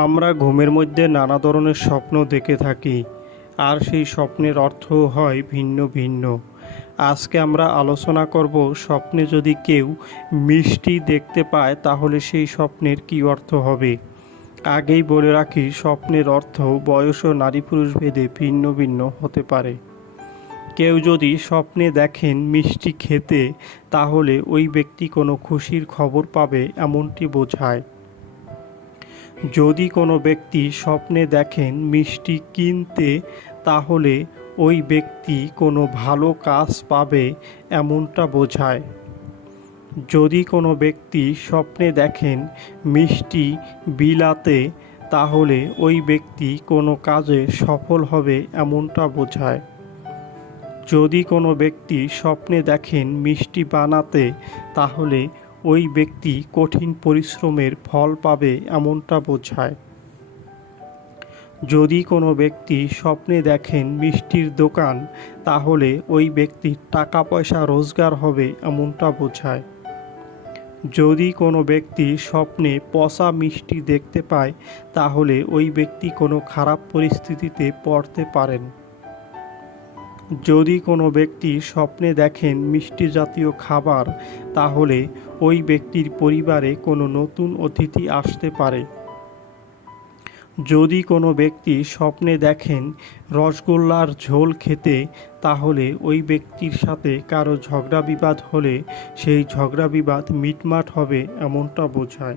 আমরা ঘুমের মধ্যে নানা ধরনের স্বপ্ন দেখে থাকি, আর সেই স্বপ্নের অর্থ হয় ভিন্ন ভিন্ন। আজকে আমরা আলোচনা করব স্বপ্নে যদি কেউ মিষ্টি দেখতে পায়, তাহলে সেই স্বপ্নের কী অর্থ হবে? আগেই বলে রাখি, স্বপ্নের অর্থ বয়স ও নারী পুরুষ ভেদে ভিন্ন ভিন্ন হতে পারে। কেউ যদি স্বপ্নে দেখেন মিষ্টি খেতে, তাহলে ওই ব্যক্তি কোনো খুশির খবর পাবে, এমনটি বোঝায়। যদি কোনো ব্যক্তি স্বপ্নে দেখেন মিষ্টি কিনতে, তাহলে ওই ব্যক্তি কোনো ভালো কাজ পাবে এমনটা বোঝায়। যদি কোনো ব্যক্তি স্বপ্নে দেখেন মিষ্টি বিলাতে, তাহলে ওই ব্যক্তি কোনো কাজে সফল হবে এমনটা বোঝায়। যদি কোনো ব্যক্তি স্বপ্নে দেখেন মিষ্টি বানাতে, তাহলে ওই ব্যক্তি কঠিন পরিশ্রমের ফল পাবে এমনটা বোঝায়। যদি কোনো ব্যক্তি স্বপ্নে দেখেন মিষ্টির দোকান, তাহলে ওই ব্যক্তির টাকা পয়সা রোজগার হবে এমনটা বোঝায়। যদি কোনো ব্যক্তি স্বপ্নে পচা মিষ্টি দেখতে পায়, তাহলে ওই ব্যক্তি কোনো খারাপ পরিস্থিতিতে পড়তে পারেন। যদি কোনো ব্যক্তি স্বপ্নে দেখেন মিষ্টি জাতীয় খাবার, তাহলে ওই ব্যক্তির পরিবারে কোনো নতুন অতিথি আসতে পারে। যদি কোনো ব্যক্তি স্বপ্নে দেখেন রসগোল্লার ঝোল খেতে, তাহলে ওই ব্যক্তির সাথে কারও ঝগড়া বিবাদ হলে সেই ঝগড়া বিবাদ মিটমাট হবে এমনটা বোঝায়।